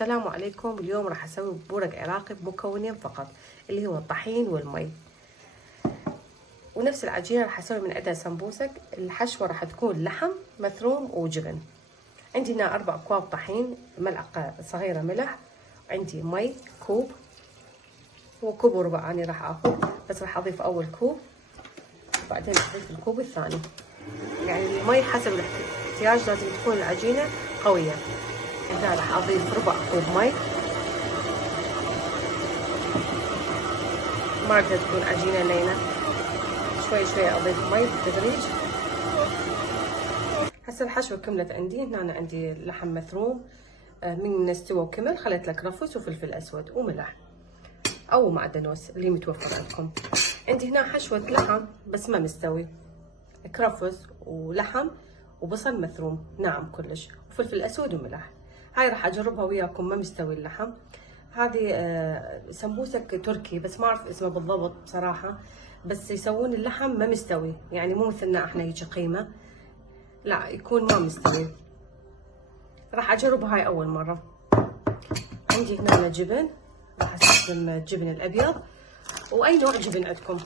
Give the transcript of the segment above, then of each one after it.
السلام عليكم. اليوم راح اسوي بورق عراقي بمكونين فقط اللي هو الطحين والمي، ونفس العجينه راح اسوي من عندها سمبوسك. الحشوه راح تكون لحم مثروم وجبن. عندي هنا 4 أكواب طحين، ملعقه صغيره ملح، عندي مي كوب وكوب وربع. انا راح اخذ بس راح اضيف اول كوب وبعدين اضيف الكوب الثاني، يعني المي حسب الاحتياج. لازم تكون العجينه قويه. هنا راح اضيف ربع كوب مي، ما اقدر تكون عجينه لينه، شوي شوي اضيف مي بالتدريج. هسه الحشوه كملت عندي. هنا أنا عندي لحم مثروم من استوى وكمل، خليت لك رفس وفلفل اسود وملح او معدنوس اللي متوفر عندكم. عندي هنا حشوه لحم بس ما مستوي، كرفس ولحم وبصل مثروم ناعم كلش وفلفل اسود وملح. هاي راح اجربها وياكم ما مستوي اللحم. هذه سمبوسك تركي بس ما اعرف اسمه بالضبط بصراحه، بس يسوون اللحم ما مستوي، يعني مو مثلنا احنا هيك قيمه، لا يكون ما مستوي. راح اجربها هاي اول مره. عندي هنا جبن، راح استخدم الجبن الابيض واي نوع جبن عندكم،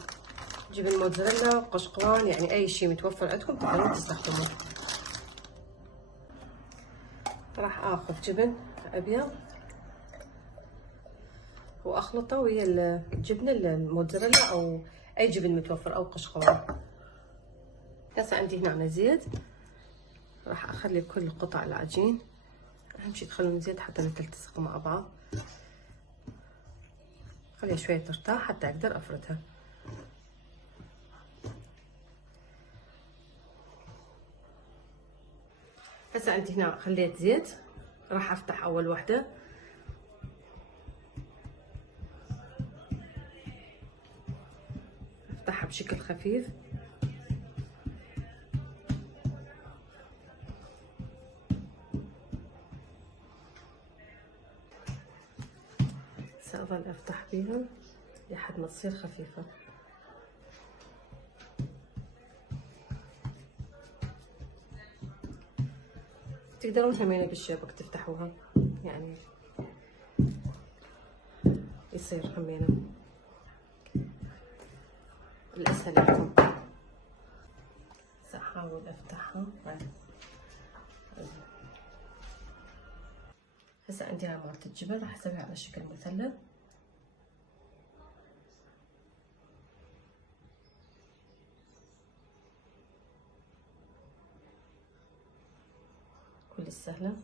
جبن موتزاريلا قشقوان، يعني اي شيء متوفر عندكم تقدرون تستخدموه. راح اخذ جبن ابيض واخلطه ويا الجبنه الموتزاريلا او اي جبن متوفر او قشقوان. هسه عندي هنا زيت، راح اخلي كل قطع العجين، اهم شيء تخلون زيت حتى لا تلتصق مع بعض. خليها شويه ترتاح حتى اقدر افردها. هسه عندي هنا خليت زيت، راح افتح اول وحده، افتحها بشكل خفيف. سأظل افتح بيها لحد ما تصير خفيفة. تقدرون همينة بالشبك تفتحوها، يعني يصير همينة الاسهل لكم. سأحاول افتحها. هسه عندي هاي مالت الجبن، راح اسويها على شكل مثلث. كل سهلة.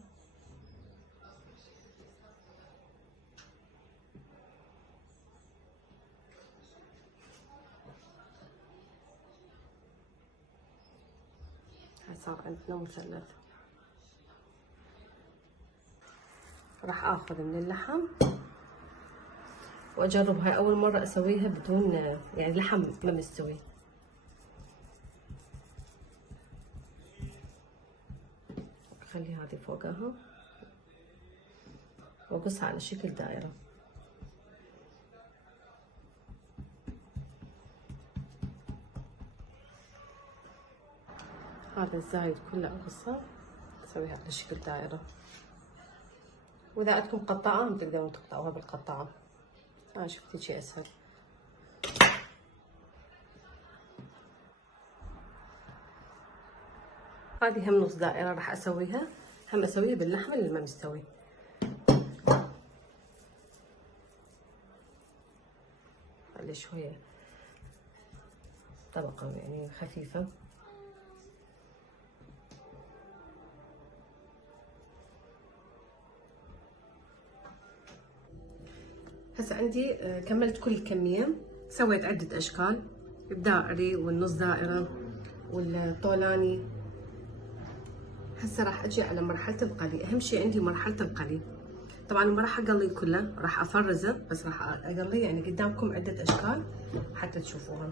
هاي صار عندنا مثلث. راح اخذ من اللحم واجرب. هاي اول مرة اسويها بدون يعني لحم ما مستوي. خلي هذه فوقها واقصها على شكل دائرة. هذا الزايد كله اقصه اسويها على شكل دائرة. واذا عندكم قطعة تقدرون تقطعوها بالقطعة. انا شفت شيء اسهل. هذه هم نص دائرة راح اسويها، هم اسويها باللحم اللي ما مستوي. خلي شوية طبقة يعني خفيفة. هسه عندي كملت كل الكمية. سويت عدة اشكال، الدائري والنص دائرة والطولاني. هسه راح اجي على مرحلة القلي. اهم شيء عندي مرحلة القلي. طبعا ما راح اقليه كله، راح افرزه بس راح اقليه، يعني قدامكم عدة اشكال حتى تشوفوها.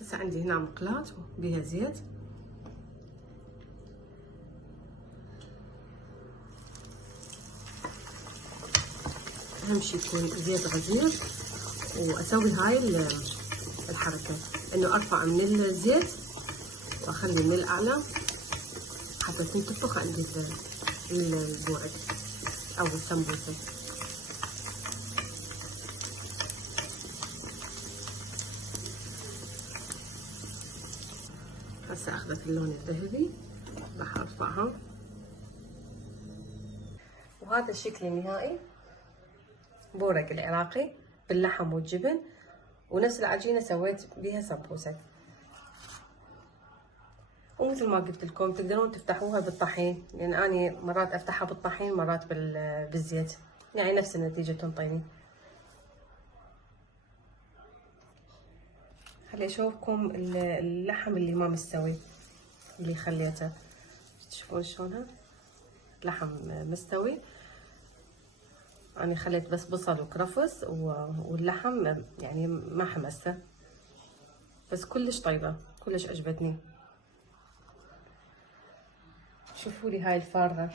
هسه عندي هنا مقلاة بها زيت، اهم شيء يكون زيت غزير. واسوي هاي الحركة انه ارفع من الزيت واخلي من الاعلى حتى تنتفخ عندي البوعد. او السمبوسه. هسه اخذت اللون الذهبي راح ارفعها. وهذا الشكل النهائي بورق العراقي باللحم والجبن، ونفس العجينه سويت بيها سمبوسه. ومثل ما قلت لكم تقدرون تفتحوها بالطحين، لان اني مرات افتحها بالطحين مرات بالزيت، يعني نفس النتيجه تنطيني. خلي اشوفكم اللحم اللي ما مستوي اللي خليته، تشوفون شلونها لحم مستوي. أنا خليت بس بصل وكرفس واللحم يعني ما حمسته، بس كلش طيبة كلش عجبتني. شوفوا لي هاي الفارغة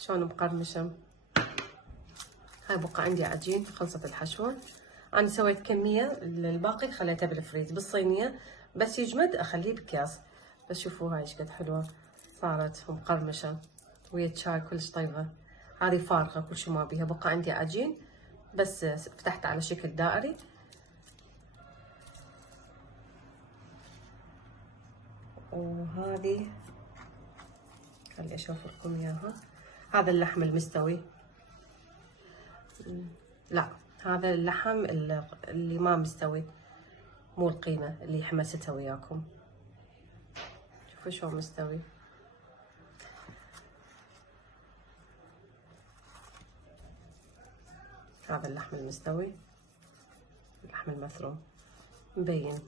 شلون مقرمشة. هاي بقى عندي عجين، خلصت الحشوة. أنا سويت كمية، الباقي خليته بالفريز بالصينية، بس يجمد أخليه بأكياس. بس شوفوا هاي ايش قد حلوة صارت مقرمشة ويا الشاي كلش طيبة. هذه فارغة كل شي ما بيها، بقى عندي عجين بس فتحته على شكل دائري. وهذه خلي اشوف لكم اياها. هذا اللحم المستوي، لا هذا اللحم اللي ما مستوي، مو القيمة اللي حمستها وياكم. شوفوا شلون مستوي. هذا اللحم المستوي، اللحم المفروم مبين.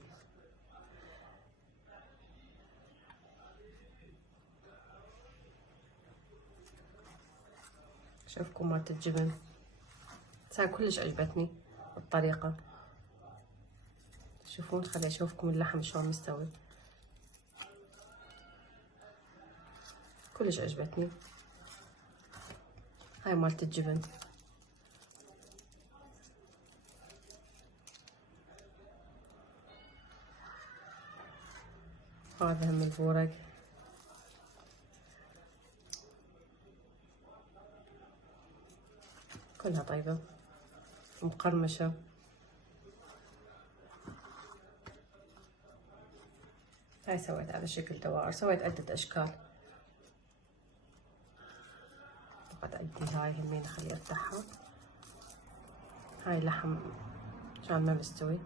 شوفكم مالت الجبن هاي كلش عجبتني الطريقة. شوفون خلي اشوفكم اللحم شلون مستوي، كلش عجبتني. هاي مالت الجبن، هذا هم البورق. كلها طيبة مقرمشة. هاي سويت على شكل دوائر، سويت عدة أشكال. فقط أدي هاي همين خلي أفتحها. هاي لحم كان ما مستوي.